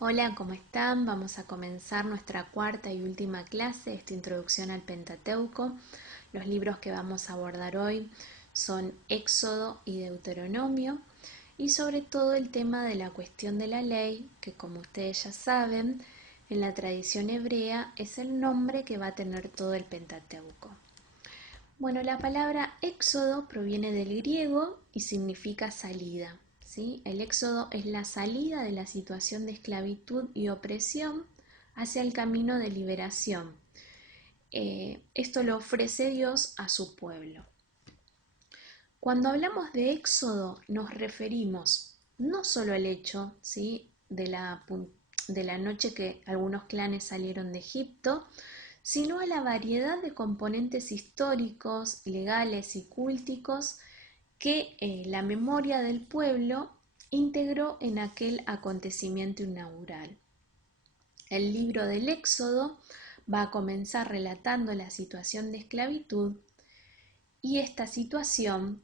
Hola, ¿cómo están? Vamos a comenzar nuestra cuarta y última clase, esta introducción al Pentateuco. Los libros que vamos a abordar hoy son Éxodo y Deuteronomio y sobre todo el tema de la cuestión de la ley, que como ustedes ya saben, en la tradición hebrea es el nombre que va a tener todo el Pentateuco. Bueno, la palabra éxodo proviene del griego y significa salida. ¿Sí? El éxodo es la salida de la situación de esclavitud y opresión hacia el camino de liberación. Esto lo ofrece Dios a su pueblo. Cuando hablamos de éxodo nos referimos no solo al hecho, ¿sí?, de la noche que algunos clanes salieron de Egipto, sino a la variedad de componentes históricos, legales y culticos que la memoria del pueblo integró en aquel acontecimiento inaugural. El libro del Éxodo va a comenzar relatando la situación de esclavitud y esta situación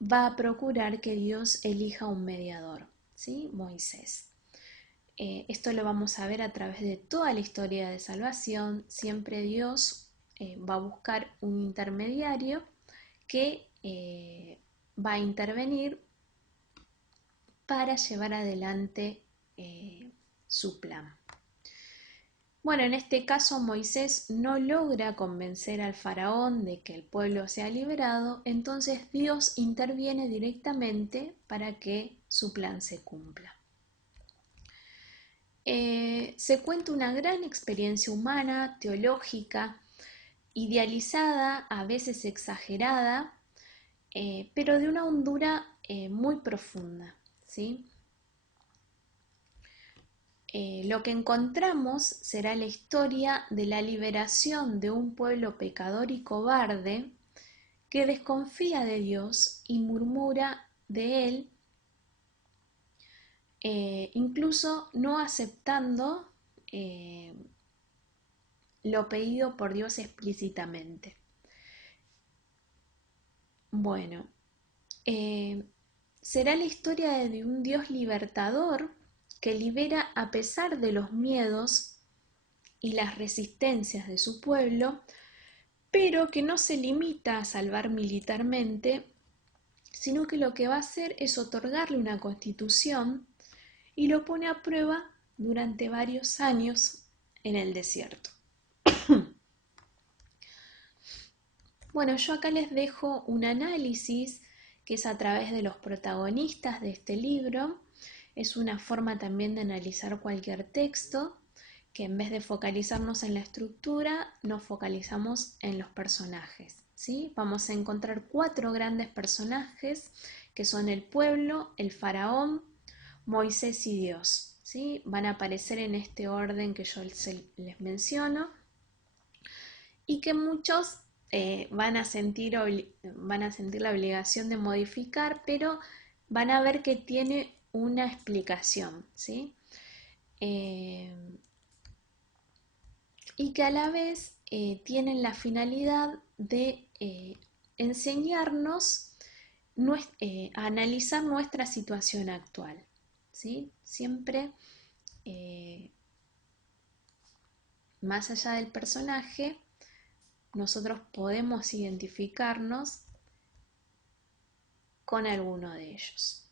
va a procurar que Dios elija un mediador, ¿sí? Moisés. Esto lo vamos a ver a través de toda la historia de salvación. Siempre Dios va a buscar un intermediario que va a intervenir para llevar adelante su plan. Bueno, en este caso Moisés no logra convencer al faraón de que el pueblo sea liberado, entonces Dios interviene directamente para que su plan se cumpla. Se cuenta una gran experiencia humana, teológica, idealizada, a veces exagerada, pero de una hondura muy profunda, ¿sí? Lo que encontramos será la historia de la liberación de un pueblo pecador y cobarde que desconfía de Dios y murmura de él, incluso no aceptando lo pedido por Dios explícitamente. Bueno, será la historia de un Dios libertador que libera a pesar de los miedos y las resistencias de su pueblo, pero que no se limita a salvar militarmente, sino que lo que va a hacer es otorgarle una constitución y lo pone a prueba durante varios años en el desierto. Bueno, yo acá les dejo un análisis que es a través de los protagonistas de este libro. Es una forma también de analizar cualquier texto, que en vez de focalizarnos en la estructura, nos focalizamos en los personajes, ¿sí? Vamos a encontrar 4 grandes personajes que son el pueblo, el faraón, Moisés y Dios, ¿sí? Van a aparecer en este orden que yo les menciono y que muchos van a sentir la obligación de modificar, pero van a ver que tiene una explicación, ¿sí? Y que a la vez tienen la finalidad de enseñarnos a analizar nuestra situación actual, ¿sí? Siempre más allá del personaje, nosotros podemos identificarnos con alguno de ellos.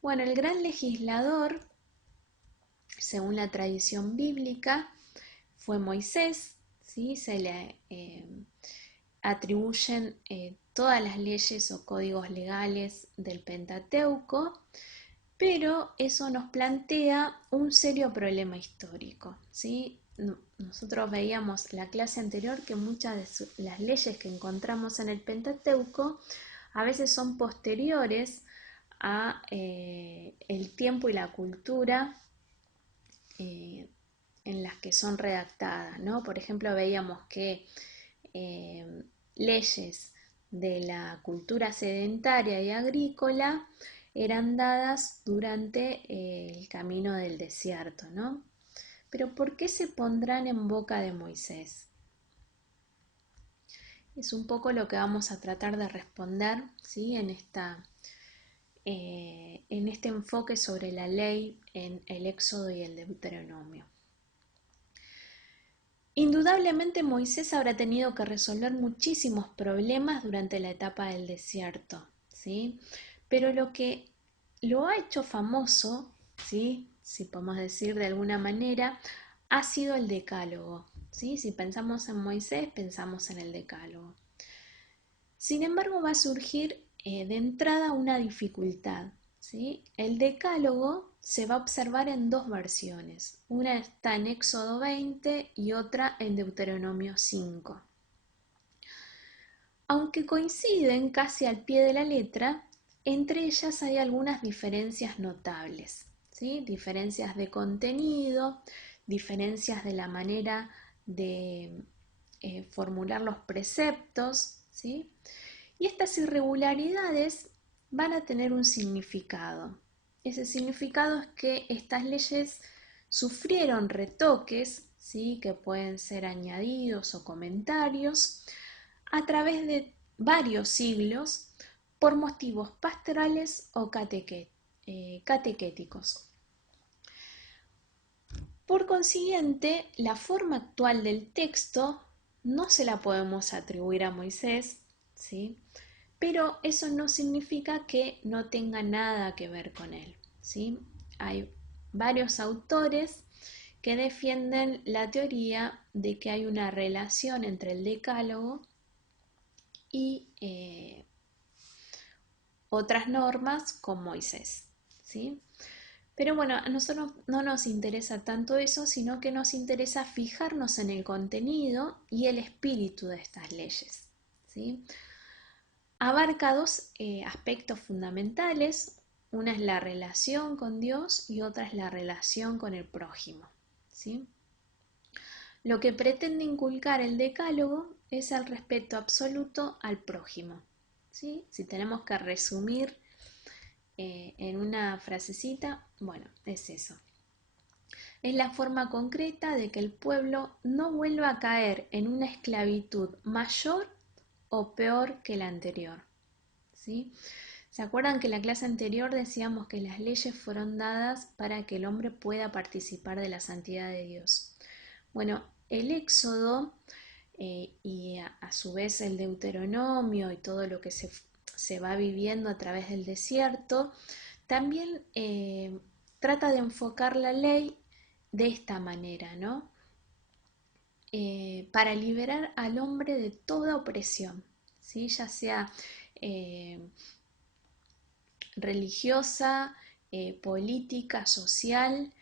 Bueno, el gran legislador, según la tradición bíblica, fue Moisés, ¿sí? Se le atribuyen todas las leyes o códigos legales del Pentateuco, pero eso nos plantea un serio problema histórico, ¿sí? Nosotros veíamos la clase anterior que muchas de las leyes que encontramos en el Pentateuco a veces son posteriores a el tiempo y la cultura en las que son redactadas, ¿no? Por ejemplo, veíamos que leyes de la cultura sedentaria y agrícola eran dadas durante el camino del desierto, ¿no? Pero ¿por qué se pondrán en boca de Moisés? Es un poco lo que vamos a tratar de responder, ¿sí?, en esta en este enfoque sobre la ley en el Éxodo y el Deuteronomio. Indudablemente Moisés habrá tenido que resolver muchísimos problemas durante la etapa del desierto, ¿sí? Pero lo que lo ha hecho famoso, ¿sí? Si podemos decir de alguna manera, ha sido el decálogo, ¿sí? Si pensamos en Moisés, pensamos en el decálogo. Sin embargo, va a surgir de entrada una dificultad, ¿sí? El decálogo se va a observar en dos versiones. Una está en Éxodo 20 y otra en Deuteronomio 5. Aunque coinciden casi al pie de la letra, entre ellas hay algunas diferencias notables, ¿sí? Diferencias de contenido, diferencias de la manera de formular los preceptos, ¿sí? Y estas irregularidades van a tener un significado. Ese significado es que estas leyes sufrieron retoques, ¿sí? Que pueden ser añadidos o comentarios a través de varios siglos por motivos pastorales o catequéticos. Por consiguiente, la forma actual del texto no se la podemos atribuir a Moisés, ¿sí? Pero eso no significa que no tenga nada que ver con él, ¿sí? Hay varios autores que defienden la teoría de que hay una relación entre el decálogo y otras normas con Moisés, ¿sí? Pero bueno, a nosotros no nos interesa tanto eso, sino que nos interesa fijarnos en el contenido y el espíritu de estas leyes, ¿sí? Abarca dos aspectos fundamentales. Una es la relación con Dios y otra es la relación con el prójimo, ¿sí? Lo que pretende inculcar el decálogo es el respeto absoluto al prójimo, ¿sí? Si tenemos que resumir en una frasecita, bueno, es eso. Es la forma concreta de que el pueblo no vuelva a caer en una esclavitud mayor o peor que la anterior, ¿sí? ¿Se acuerdan que en la clase anterior decíamos que las leyes fueron dadas para que el hombre pueda participar de la santidad de Dios? Bueno, el Éxodo y a su vez el Deuteronomio y todo lo que se va viviendo a través del desierto, también trata de enfocar la ley de esta manera, ¿no? Para liberar al hombre de toda opresión, ¿sí? Ya sea religiosa, política, social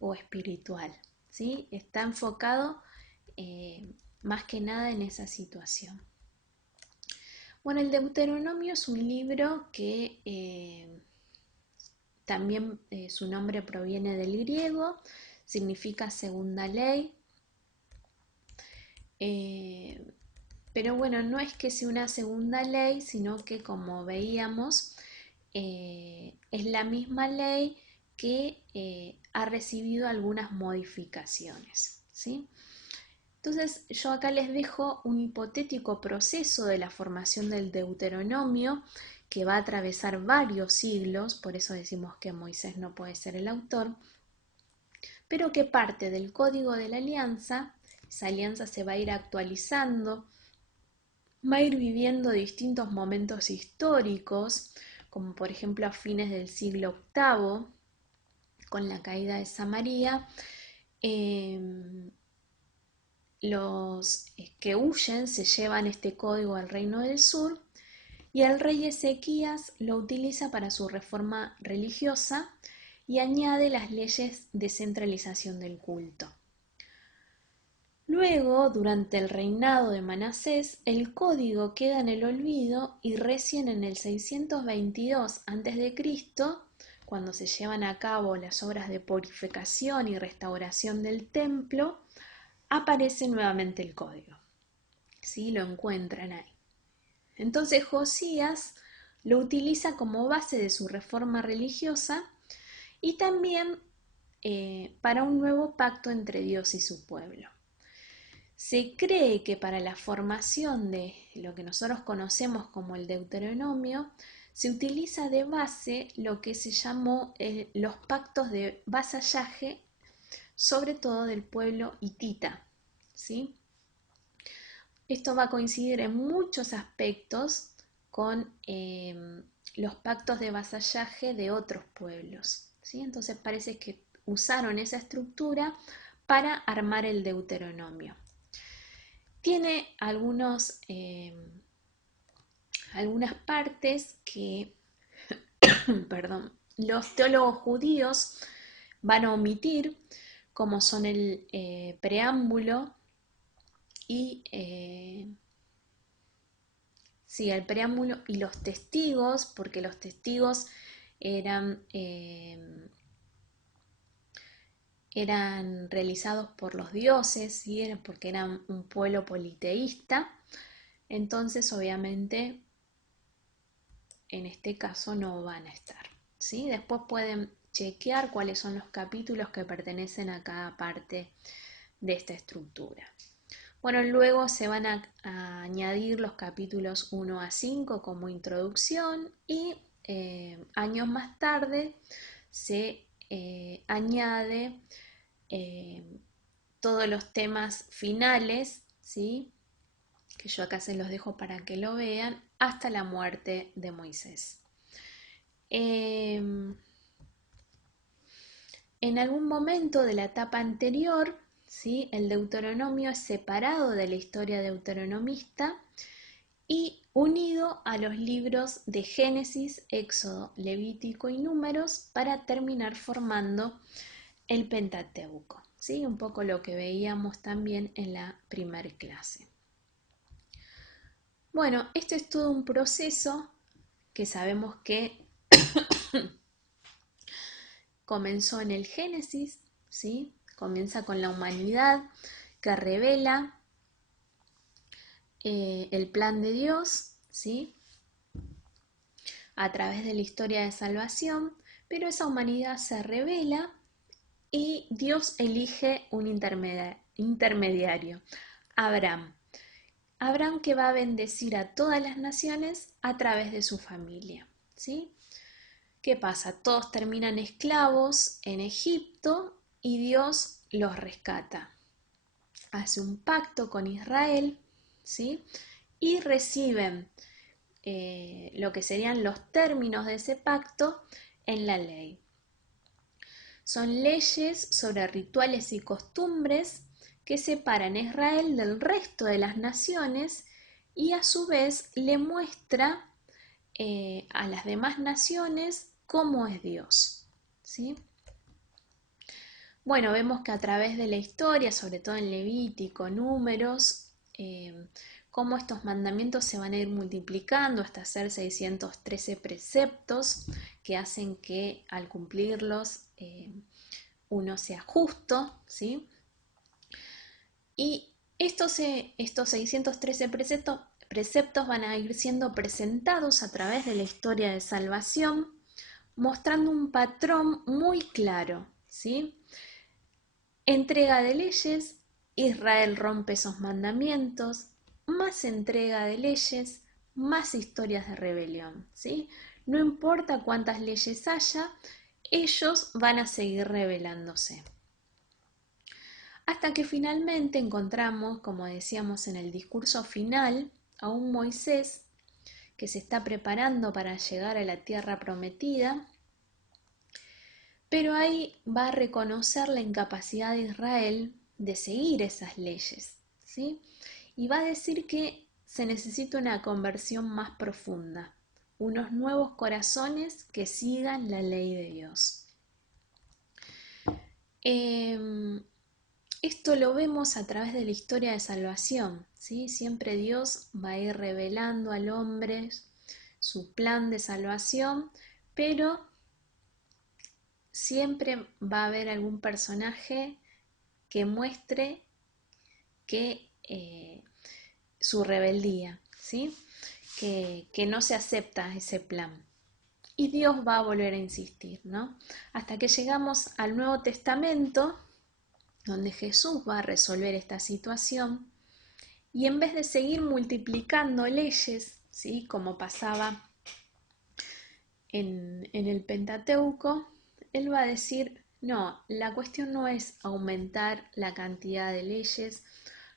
o espiritual, ¿sí? Está enfocado más que nada en esa situación. Bueno, el Deuteronomio es un libro que también su nombre proviene del griego, significa segunda ley. Pero bueno, no es que sea una segunda ley, sino que como veíamos, es la misma ley que ha recibido algunas modificaciones, ¿sí? Entonces yo acá les dejo un hipotético proceso de la formación del Deuteronomio que va a atravesar varios siglos, por eso decimos que Moisés no puede ser el autor, pero que parte del Código de la Alianza. Esa alianza se va a ir actualizando, va a ir viviendo distintos momentos históricos, como por ejemplo a fines del siglo VIII, con la caída de Samaria. Los que huyen se llevan este código al reino del sur y el rey Ezequías lo utiliza para su reforma religiosa y añade las leyes de centralización del culto. Luego, durante el reinado de Manasés, el código queda en el olvido y recién en el 622 a.C., cuando se llevan a cabo las obras de purificación y restauración del templo, aparece nuevamente el código. ¿Sí? Lo encuentran ahí. Entonces Josías lo utiliza como base de su reforma religiosa y también para un nuevo pacto entre Dios y su pueblo. Se cree que para la formación de lo que nosotros conocemos como el Deuteronomio se utiliza de base lo que se llamó los pactos de vasallaje, sobre todo del pueblo hitita, ¿sí? Esto va a coincidir en muchos aspectos con los pactos de vasallaje de otros pueblos, ¿sí? Entonces parece que usaron esa estructura para armar el Deuteronomio. Tiene algunas partes que perdón, los teólogos judíos van a omitir, como son el preámbulo y el preámbulo y los testigos, porque los testigos eran realizados por los dioses, ¿sí? Porque eran un pueblo politeísta. Entonces, obviamente, en este caso no van a estar, ¿sí? Después pueden chequear cuáles son los capítulos que pertenecen a cada parte de esta estructura. Bueno, luego se van a añadir los capítulos 1 a 5 como introducción y años más tarde se añade todos los temas finales, ¿sí? Que yo acá se los dejo para que lo vean, hasta la muerte de Moisés. En algún momento de la etapa anterior, ¿sí? El Deuteronomio es separado de la historia deuteronomista y unido a los libros de Génesis, Éxodo, Levítico y Números para terminar formando el Pentateuco, ¿sí? Un poco lo que veíamos también en la primera clase. Bueno, este es todo un proceso que sabemos que comenzó en el Génesis, ¿sí? Comienza con la humanidad que revela el plan de Dios, ¿sí? A través de la historia de salvación, pero esa humanidad se revela y Dios elige un intermediario, Abraham. Abraham, que va a bendecir a todas las naciones a través de su familia, ¿sí? ¿Qué pasa? Todos terminan esclavos en Egipto y Dios los rescata. Hace un pacto con Israel, ¿sí? Y reciben lo que serían los términos de ese pacto en la ley. Son leyes sobre rituales y costumbres que separan a Israel del resto de las naciones y a su vez le muestra a las demás naciones cómo es Dios, ¿sí? Bueno, vemos que a través de la historia, sobre todo en Levítico, Números, cómo estos mandamientos se van a ir multiplicando hasta hacer 613 preceptos que hacen que al cumplirlos uno sea justo, ¿sí? Y estos 613 preceptos van a ir siendo presentados a través de la historia de salvación, mostrando un patrón muy claro, ¿sí? Entrega de leyes, Israel rompe esos mandamientos, más entrega de leyes, más historias de rebelión, ¿sí? No importa cuántas leyes haya, ellos van a seguir rebelándose. Hasta que finalmente encontramos, como decíamos en el discurso final, a un Moisés que se está preparando para llegar a la tierra prometida, pero ahí va a reconocer la incapacidad de Israel de seguir esas leyes, ¿sí? Y va a decir que se necesita una conversión más profunda, unos nuevos corazones que sigan la ley de Dios. Esto lo vemos a través de la historia de salvación, ¿sí? Siempre Dios va a ir revelando al hombre su plan de salvación, pero siempre va a haber algún personaje que muestre que su rebeldía, ¿sí? Que no se acepta ese plan. Y Dios va a volver a insistir, ¿no? Hasta que llegamos al Nuevo Testamento, donde Jesús va a resolver esta situación y en vez de seguir multiplicando leyes, ¿sí? Como pasaba en el Pentateuco, él va a decir, no, la cuestión no es aumentar la cantidad de leyes,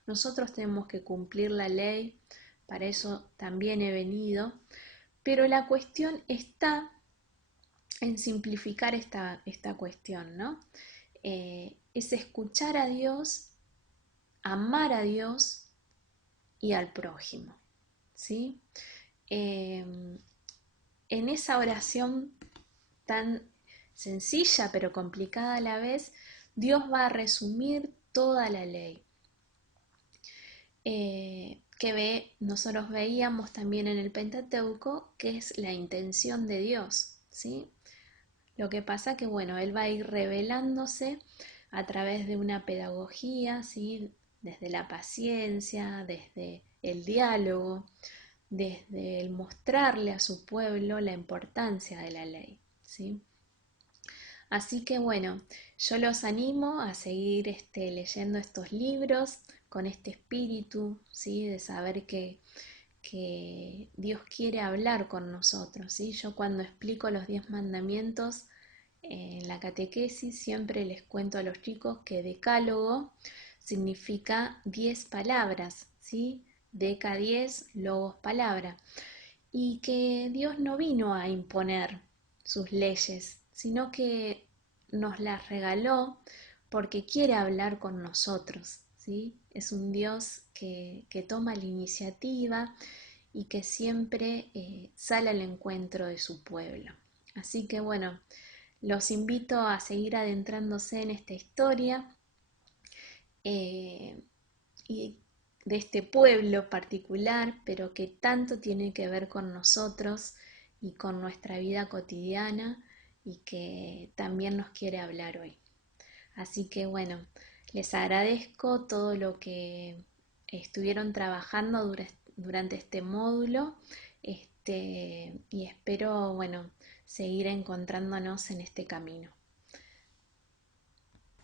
nosotros tenemos que cumplir la ley, para eso también he venido, pero la cuestión está en simplificar esta cuestión, ¿no? Es escuchar a Dios, amar a Dios y al prójimo, ¿sí? Eh, en esa oración tan sencilla pero complicada a la vez, Dios va a resumir toda la ley. Nosotros veíamos también en el Pentateuco que es la intención de Dios, ¿sí? Lo que pasa que, bueno, Él va a ir revelándose a través de una pedagogía, ¿sí? Desde la paciencia, desde el diálogo, desde el mostrarle a su pueblo la importancia de la ley, ¿sí? Así que bueno, yo los animo a seguir leyendo estos libros con este espíritu, ¿sí? De saber que Dios quiere hablar con nosotros, ¿sí? Yo cuando explico los 10 mandamientos en la catequesis siempre les cuento a los chicos que decálogo significa 10 palabras, ¿sí? Deca 10, logos palabra. Y que Dios no vino a imponer sus leyes, sino que nos las regaló porque quiere hablar con nosotros, ¿sí? Es un Dios que toma la iniciativa y que siempre sale al encuentro de su pueblo. Así que bueno, los invito a seguir adentrándose en esta historia eh, y de este pueblo particular, pero que tanto tiene que ver con nosotros y con nuestra vida cotidiana y que también nos quiere hablar hoy. Así que bueno, les agradezco todo lo que estuvieron trabajando durante este módulo y espero, bueno, seguir encontrándonos en este camino.